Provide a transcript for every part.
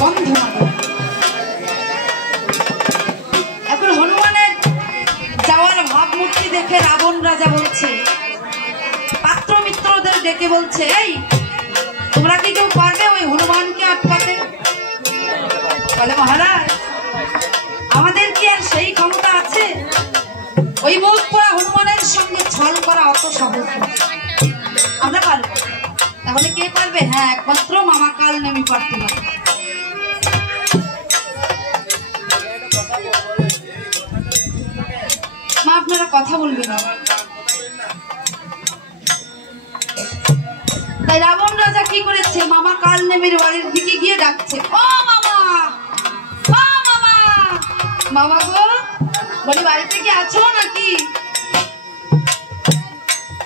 গন্ধ মাদক। এখন হনুমানের যাওয়ার ভাবমূর্তি দেখে রাবণ রাজা বলছে, পাত্র মিত্রদের ডেকে বলছে, এই তোমরা কি কেউ পারবে ওই হনুমানকে আটকাতে? বলে মহারাজ, আমাদের কি আর সেই ক্ষমতা আছে? ওই মুখ পড়া হনুমানের সঙ্গে ছল করা অত সহজ নয়, আমরা পারবো। তাহলে কে পারবে? হ্যাঁ, একমাত্র মামা কাল নেমে পারতে পারবে। মা আপনারা কথা বলবেন না। তাই রাবণ রাজা কি করেছে, মামা কাল নেমের বাড়ির দিকে গিয়ে ডাকছে, ও মামা, ও মামা, মামা গো, বলি বাড়িতে কি আছো নাকি?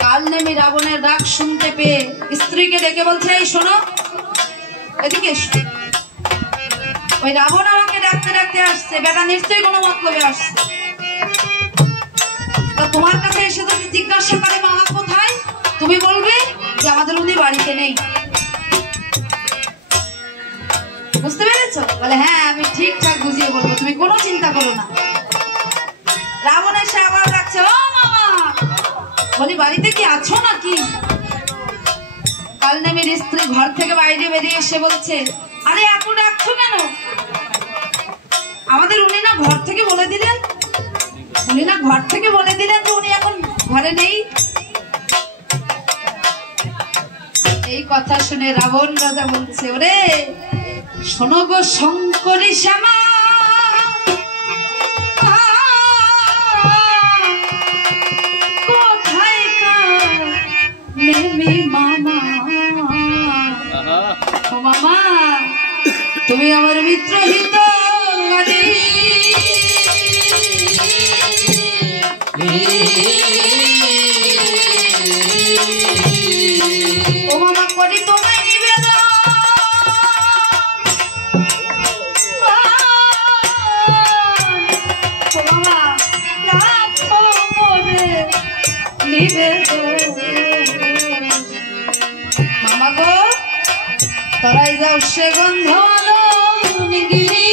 কাল নেমে রাবণের ডাক শুনতে পেয়ে স্ত্রীকে ডেকে বলছে, এই শোনো, এদিকে এসো। ওই রাবণ আমাকে ডাকতে ডাকতে আসছে, বেটা নিশ্চয়ই কোনো মতলবে আসছে। তা তোমার কাছে এসে যদি জিজ্ঞাসা করে মা কোথায়, তুমি বলবে যে আমাদের উনি বাড়িতে নেই। বুঝতে পেরেছো? বলে হ্যাঁ, আমি ঠিকঠাক বুঝিয়ে বলবো, তুমি কোনো চিন্তা করো না। রাবণ এসে আবার ডাকছে, ও মামা, বলি বাড়িতে কি আছো নাকি? কাল নেমের স্ত্রী ঘর থেকে বাইরে বেরিয়ে এসে বলছে, আরে এত ডাকছো কেন? আমাদের উনি না ঘর থেকে বলে দিলেন, উনি না ঘর থেকে বলে দিলেন যে উনি এখন ঘরে নেই। এই কথা শুনে রাবণ রাজা বলছে, ওরে শোনো গো শঙ্করী শ্যামা, কোথায় নেমে মামা, ও মামা তুমি আমার মিত্র হিত, ও মামা করি তোমায় নিবেদন, ও মামা রাখো মোরে নিবেদন। মামা গো, তরাই যাও সে গন্ধ নিগিরি,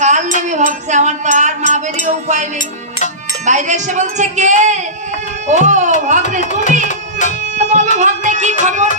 কাল নেমে ভাবছে আমার তো আর না বেরিয়ে উপায় নেই। বাইরে এসে বলছে, কে? ও ভাগ্নে তুমি? তো বলো ভাগ্নে কি খবর?